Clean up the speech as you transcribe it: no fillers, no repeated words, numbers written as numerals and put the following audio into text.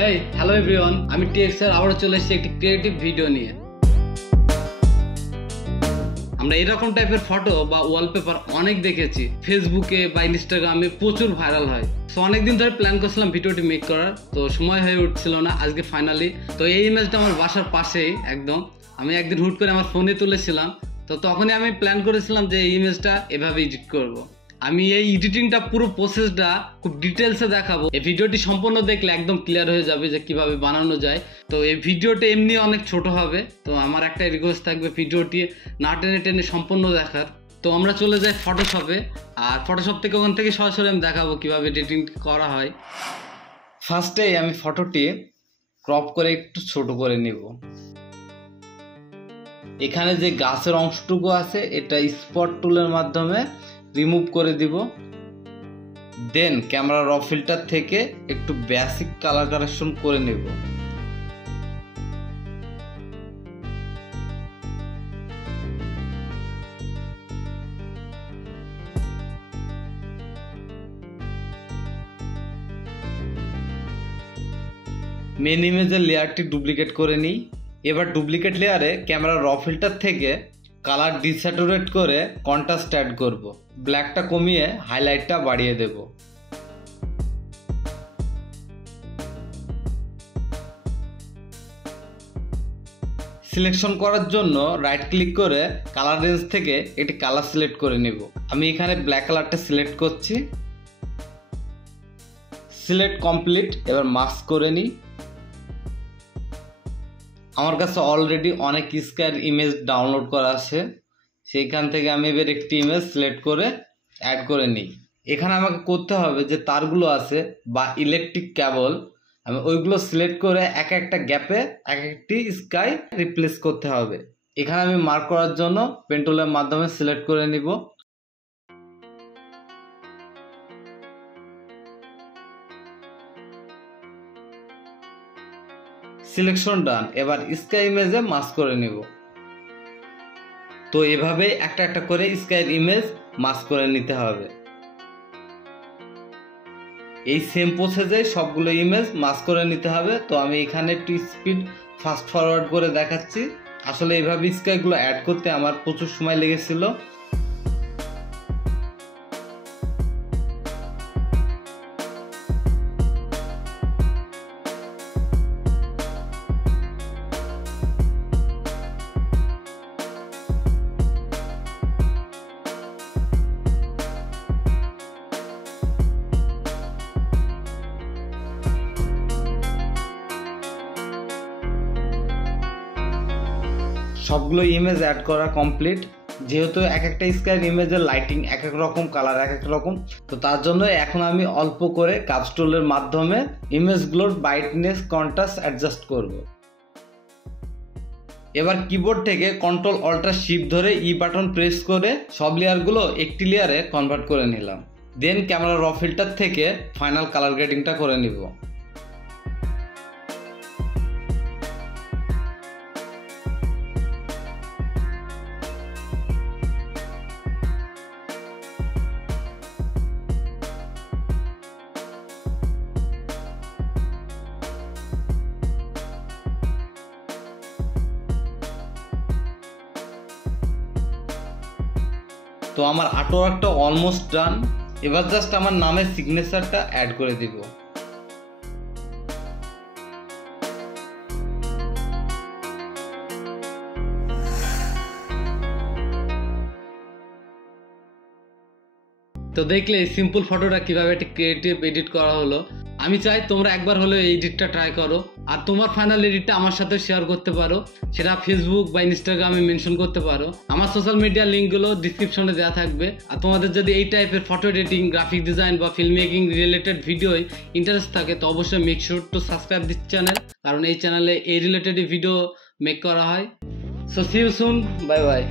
Hey hello everyone, আমি TX sir আবারও চলে এসেছি একটি ক্রিয়েটিভ ভিডিও নিয়ে। আমরা এরকম টাইপের ফটো বা ওয়ালপেপার অনেক দেখেছি, ফেসবুকে বা ইনস্টাগ্রামে প্রচুর ভাইরাল হয়। তো অনেকদিন ধরে প্ল্যান করছিলাম ভিডিওটি মেক করার, তো সময় হয়ে উঠছিল না। আজকে ফাইনালি তো এই ইমেজটা আমার বাসার পাশেই একদম আমি একদিন হুট করে আমার ফোনে তুলেছিলাম। তো তখনই আমি প্ল্যান করেছিলাম যে এই ইমেজটা এভাবে এডিট করব। আমি এই এডিটিংটা পুরো প্রসেসটা খুব ডিটেলসে দেখাবো। এই ভিডিওটি সম্পূর্ণ দেখলে একদম ক্লিয়ার হয়ে যাবে যে কিভাবে বানানো যায়। তো এই ভিডিওটা এমনি অনেক ছোট হবে, তো আমার একটা রিকোয়েস্ট থাকবে ভিডিওটি না টেনে টেনে সম্পূর্ণ দেখার। তো আমরা চলে যাই ফটোশপে, আর ফটোশপ থেকে ওখান থেকে সরাসরি আমি দেখাবো কিভাবে এডিটিং করা হয়। ফার্স্টেই আমি ফটোটি ক্রপ করে একটু ছোট করে নিব। এখানে যে গাছের অংশটুকু আছে এটা স্পট টুলের মাধ্যমে রিমুভ করে দিব। দেন ক্যামেরা র ফিল্টার থেকে একটু বেসিক কালার কারেকশন করে নেব। মেন ইমেজের লেয়ারটি ডুপ্লিকেট করে নিই। এবার ডুপ্লিকেট লেয়ারে ক্যামেরা র ফিল্টার থেকে কালার ডিস্যাচুরেট করে কন্ট্রাস্ট অ্যাড করব। ব্ল্যাকটা কমিয়ে হাইলাইটটা বাড়িয়ে দেব। সিলেকশন করার জন্য রাইট ক্লিক করে কালার রেঞ্জ থেকে একটি কালার সিলেক্ট করে নেব। আমি এখানে ব্ল্যাক কালারটা সিলেক্ট করছি। Select complete. এবার মাস্ক করে নিই। আমার কাছে অলরেডি অনেক স্ক্যান ইমেজ ডাউনলোড করা আছে, সেইখান থেকে আমি এবার একটি ইমেজ সিলেক্ট করে অ্যাড করে নিই। এখানে আমাকে করতে হবে যে তারগুলো আছে বা ইলেকট্রিক কেবল, আমি ওইগুলো সিলেক্ট করে এক একটা গ্যাপে এক একটি স্কাই রিপ্লেস করতে হবে। এখানে আমি মার্ক করার জন্য পেন টুলের মাধ্যমে সিলেক্ট করে নিব। সিলেকশন ডান। এবার স্কাই ইমেজে মাস্ক করে নিব। তো এভাবে একটা একটা করে স্কাইয়ের ইমেজ মাস্ক করে নিতে হবে। এই সেম প্রসেসে সবগুলো ইমেজ মাস্ক করে নিতে হবে। তো আমি এখানে একটু স্পিড ফাস্ট ফরওয়ার্ড করে দেখাচ্ছি। আসলে এইভাবে স্কাইগুলো অ্যাড করতে আমার প্রচুর সময় লেগেছিল। সবগুলো ইমেজ অ্যাড করা কমপ্লিট। যেহেতু এক একটা স্কাইয়ের ইমেজের লাইটিং এক এক রকম, কালার এক এক রকম, তো তার জন্য এখন আমি অল্প করে কার্ভ টুলের মাধ্যমে ইমেজগুলোর ব্রাইটনেস কন্ট্রাস্ট অ্যাডজাস্ট করব। এবার কিবোর্ড থেকে কন্ট্রোল অল্টার শিফট ধরে ই বাটন প্রেস করে সব লেয়ারগুলো একটি লেয়ারে কনভার্ট করে নিলাম। দেন ক্যামেরা র ফিল্টার থেকে ফাইনাল কালার গ্রেডিংটা করে নিব। তো আমার আর্টওয়ার্কটা অলমোস্ট ডান। এবার জাস্ট আমার নামের সিগনেচারটা অ্যাড করে দিব। তো দেখলে এই সিম্পল ফটোটা কিভাবে একটা ক্রিয়েটিভ এডিট করা হলো। আমি চাই তোমরা একবার হলেও এই এডিটটা ট্রাই করো, আর তোমার ফাইনাল এডিটটা আমার সাথে শেয়ার করতে পারো। সেটা ফেসবুক বা ইনস্টাগ্রামে মেনশন করতে পারো। আমার সোশ্যাল মিডিয়া লিঙ্কগুলো ডিসক্রিপশনে দেওয়া থাকবে। আর তোমাদের যদি এই টাইপের ফটো এডিটিং, গ্রাফিক ডিজাইন বা ফিল্ম মেকিং রিলেটেড ভিডিওয় ইন্টারেস্ট থাকে তো অবশ্যই make sure to subscribe this channel, কারণ এই চ্যানেলে এই রিলেটেড ভিডিও মেক করা হয়। So see you soon, bye by.